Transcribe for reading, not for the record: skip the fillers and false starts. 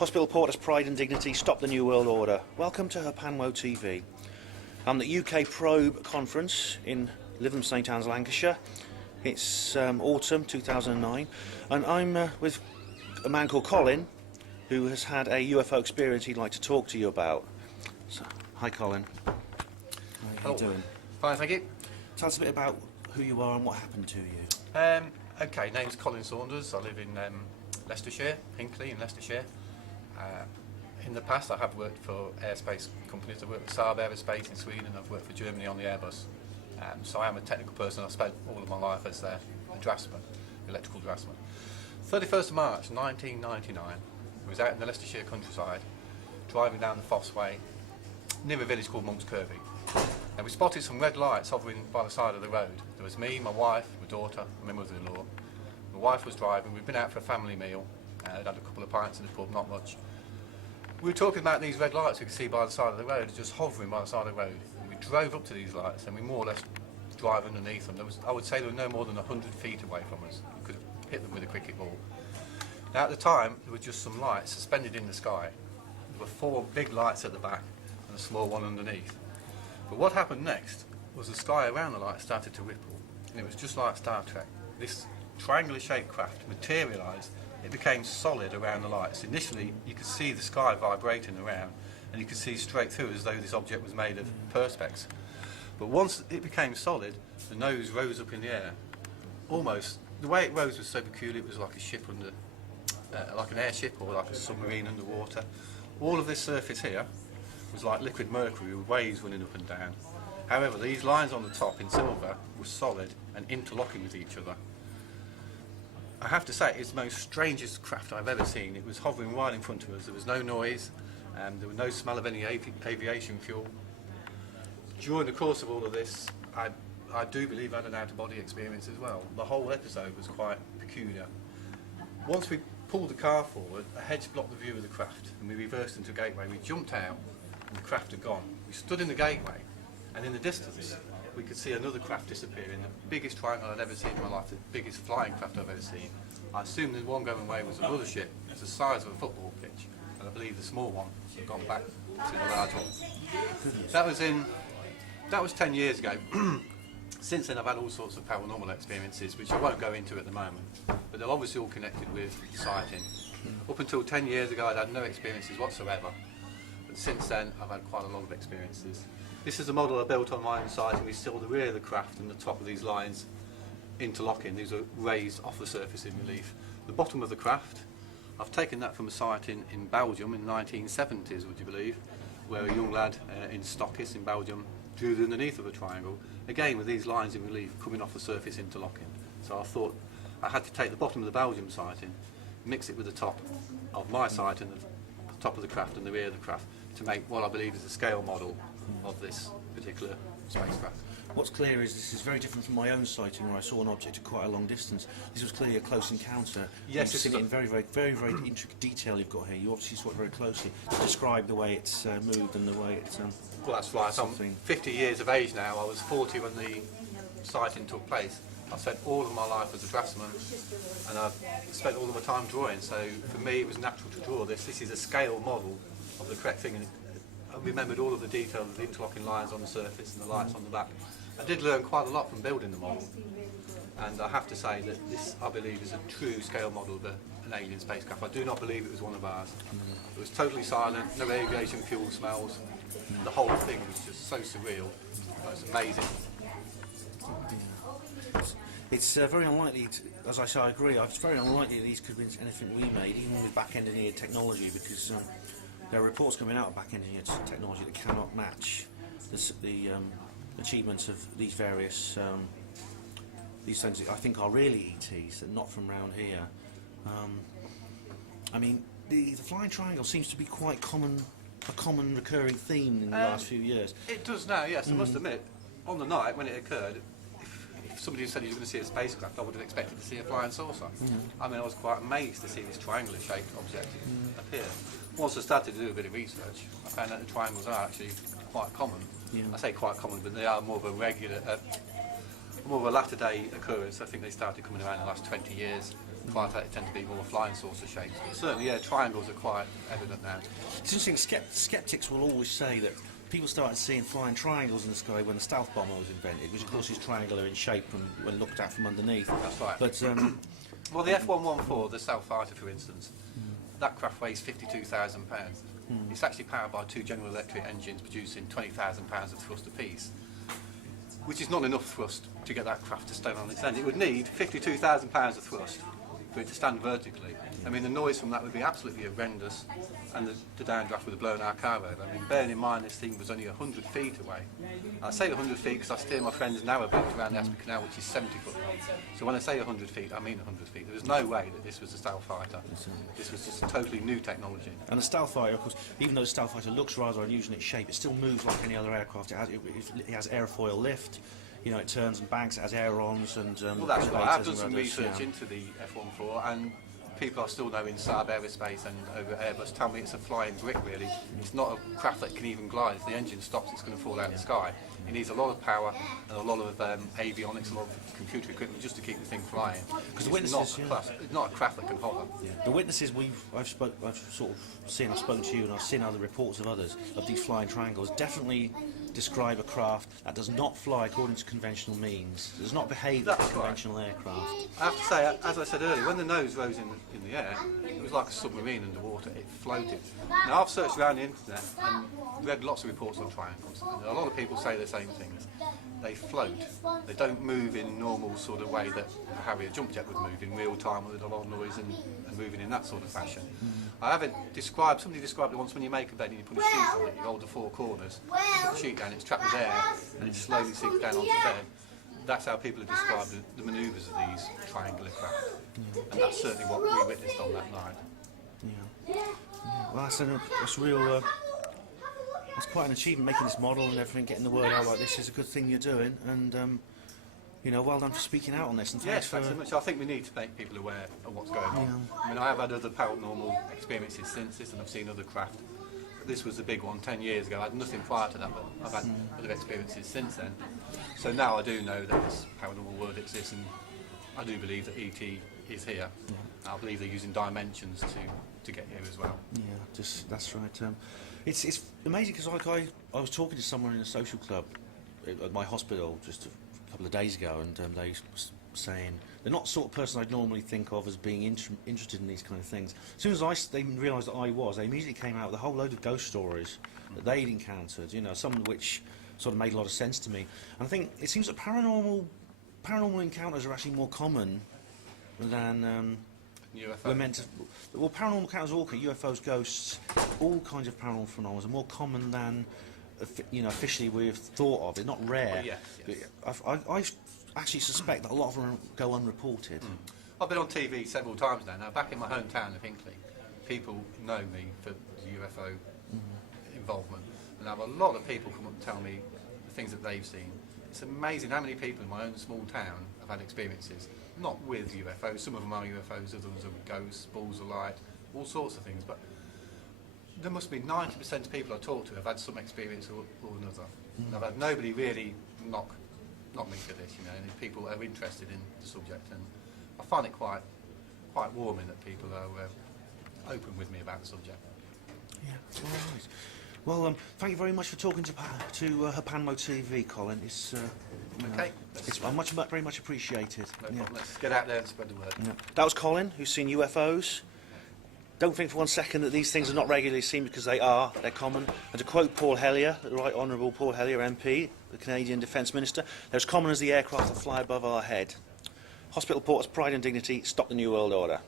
Hospital Porter's Pride and Dignity, Stop the New World Order. Welcome to Herpanwo TV. I'm at the UK Probe Conference in Lytham St Anne's, Lancashire. It's autumn 2009, and I'm with a man called Colin, who has had a UFO experience he'd like to talk to you about. So, hi Colin. How are you doing? Fine, thank you. Tell us a bit about who you are and what happened to you. Okay, name's Colin Saunders. I live in Leicestershire, Hinckley in Leicestershire. In the past I have worked for aerospace companies. I've worked with Saab Aerospace in Sweden. I've worked for Germany on the Airbus. So I am a technical person. I've spent all of my life as a draftsman, electrical draftsman. 31st of March 1999, I was out in the Leicestershire countryside, driving down the Foss Way, near a village called Monks Kirby. And we spotted some red lights hovering by the side of the road. There was me, my wife, my daughter, and my mother-in-law. My wife was driving. We'd been out for a family meal. Had a couple of pints in the pub, not much. We were talking about these red lights we could see by the side of the road, just hovering by the side of the road. And we drove up to these lights and we more or less drive underneath them. I would say they were no more than 100 feet away from us. We could have hit them with a cricket ball. Now at the time, there were just some lights suspended in the sky. There were 4 big lights at the back and a small one underneath. But what happened next was the sky around the light started to ripple, and it was just like Star Trek. This triangular shaped craft materialised. It became solid around the lights. Initially you could see the sky vibrating around, and you could see straight through as though this object was made of perspex. But once it became solid, the nose rose up in the air. Almost, the way it rose was so peculiar. It was like a ship under, like an airship or like a submarine underwater. All of this surface here was like liquid mercury with waves running up and down. However, these lines on the top in silver were solid and interlocking with each other. I have to say, it's the most strangest craft I've ever seen. It was hovering right in front of us. There was no noise, and there was no smell of any aviation fuel. During the course of all of this, I do believe I had an out-of-body experience as well. The whole episode was quite peculiar. Once we pulled the car forward, a hedge blocked the view of the craft, and we reversed into a gateway. We jumped out, and the craft had gone. We stood in the gateway, and in the distance, we could see another craft disappearing. The biggest triangle I'd ever seen in my life, the biggest flying craft I've ever seen. I assumed the one going away was another ship. It's the size of a football pitch, and I believe the small one had gone back to the large one. That was 10 years ago. Since then I've had all sorts of paranormal experiences, which I won't go into at the moment, but they're obviously all connected with sighting. Up until 10 years ago I'd had no experiences whatsoever, but since then I've had quite a lot of experiences. This is a model I built on my own site, and we saw the rear of the craft and the top of these lines interlocking. These are raised off the surface in relief. The bottom of the craft, I've taken that from a site in Belgium in the 1970s, would you believe, where a young lad in Stockis in Belgium drew the underneath of a triangle, again with these lines in relief coming off the surface interlocking. So I thought I had to take the bottom of the Belgium sighting, mix it with the top of my site and the top of the craft and the rear of the craft to make what I believe is a scale model of this particular spacecraft. What's clear is this is very different from my own sighting, where I saw an object at quite a long distance. This was clearly a close encounter. Yes, you've seen it in very intricate detail you've got here. You obviously saw it very closely. Describe the way it's moved and the way it's... Well, that's right. I'm 50 years of age now. I was 40 when the sighting took place. I've spent all of my life as a draftsman, and I've spent all of my time drawing. So for me, it was natural to draw this. This is a scale model of the correct thing. And I remembered all of the details of the interlocking lines on the surface and the lights on the back. I did learn quite a lot from building the model, and I have to say that this, I believe, is a true scale model of an alien spacecraft. I do not believe it was one of ours. It was totally silent, no aviation fuel smells. The whole thing was just so surreal. It was amazing. It's very unlikely, as I say, I agree, it's very unlikely that these could be anything we made, even with back-engineered technology, because there are reports coming out of back-engineered technology that cannot match the achievements of these various these things that I think are really ETs, and not from round here. I mean, the flying triangle seems to be quite a common recurring theme in the last few years. It does now, yes. I must admit, on the night when it occurred, if somebody said he was going to see a spacecraft, I would have expected to see a flying saucer. I mean, I was quite amazed to see this triangular-shaped object appear. Once I started to do a bit of research, I found out the triangles are actually quite common. I say quite common, but they are more of a latter-day occurrence. I think they started coming around in the last 20 years. fighter tend to be more flying saucer shapes. But certainly, yeah, triangles are quite evident now. It's interesting, skeptics will always say that people started seeing flying triangles in the sky when the stealth bomber was invented, which of course is triangular in shape when looked at from underneath. That's right. But well, the F-114, the stealth fighter, for instance, that craft weighs 52,000 pounds. It's actually powered by 2 General Electric engines producing 20,000 pounds of thrust apiece, which is not enough thrust to get that craft to stand on its end. It would need 52,000 pounds of thrust for it to stand vertically. I mean, the noise from that would be absolutely horrendous, and the downdraft would have blown our car over. I mean, bearing in mind this thing was only 100 feet away. I say 100 feet because I steer my friend's narrowboat around the Aspen Canal, which is 70 foot long. So when I say 100 feet, I mean 100 feet. There was no way that this was a stealth fighter. This was just totally new technology. And the stealth fighter, of course, even though the stealth fighter looks rather unusual in its shape, it still moves like any other aircraft. It has airfoil lift. You know, it turns and banks, it has ailerons and well, that's right. I've done some rudders, research into the F-114, and people I still know in Saab Aerospace and over at Airbus tell me it's a flying brick, really. It's not a craft that can even glide. If the engine stops, it's going to fall out of the sky. It needs a lot of power and a lot of avionics, a lot of computer equipment just to keep the thing flying. Because the witnesses, it's not a craft that can hover. Yeah. The witnesses I've sort of seen, I've spoken to you and I've seen other reports of others of these flying triangles definitely describe a craft that does not fly according to conventional means, does not behave like a conventional aircraft. I have to say, as I said earlier, when the nose rose in the air, it was like a submarine underwater. It floated. Now, I've searched around the internet and read lots of reports on triangles, and a lot of people say the same things. They float. They don't move in normal sort of way that a Harrier jump jet would move in real time with a lot of noise and moving in that sort of fashion. I have it described, somebody described it once, when you make a bed and you put a sheet on it, you hold the 4 corners, put the sheet down, it's trapped with air, and it slowly sinks down onto the bed. That's how people have described the manoeuvres of these triangular craft. And that's certainly what we witnessed on that night. Yeah. Well, that's real. It's quite an achievement making this model and everything, getting the word out like this is a good thing you're doing, and you know, well done for speaking out on this. And yes, thanks so much. I think we need to make people aware of what's going on. I mean, I have had other paranormal experiences since this, and I've seen other craft. This was the big one 10 years ago. I had nothing prior to that, but I've had other experiences since then. So now I do know that this paranormal world exists, and I do believe that ET is here. I believe they're using dimensions to get here as well. Yeah, that's right. It's amazing because I was talking to someone in a social club at my hospital just a couple of days ago, and they were saying they're not the sort of person I'd normally think of as being interested in these kind of things. As soon as they realised that I was, they immediately came out with a whole load of ghost stories that they'd encountered, you know, some of which sort of made a lot of sense to me. And I think it seems that paranormal encounters are actually more common than UFO. we're meant to. Well, paranormal encounters, all UFOs, ghosts, all kinds of paranormal phenomena are more common than officially we've thought of. They're not rare. Yes. I actually suspect that a lot of them go unreported. I've been on TV several times now. Back in my hometown of Hinckley, people know me for the UFO involvement. And I have a lot of people come up and tell me the things that they've seen. It's amazing how many people in my own small town have had experiences, not with UFOs. Some of them are UFOs, others are ghosts, balls of light, all sorts of things. But there must be 90% of people I talk to have had some experience or another. I've had nobody really knock me for this, you know, and people are interested in the subject, and I find it quite warming that people are open with me about the subject. Yeah, all right. Well, thank you very much for talking to Hapanmo TV, Colin. It's Okay. it's very much appreciated. No problem. Let's get out there and spread the word. Yeah. That was Colin, who's seen UFOs. Don't think for one second that these things are not regularly seen, because they are. They're common. And to quote Paul Hellyer, the Right Honourable Paul Hellyer MP, the Canadian Defence Minister, they're as common as the aircraft that fly above our head. Hospital Porters, pride and dignity, stop the New World Order.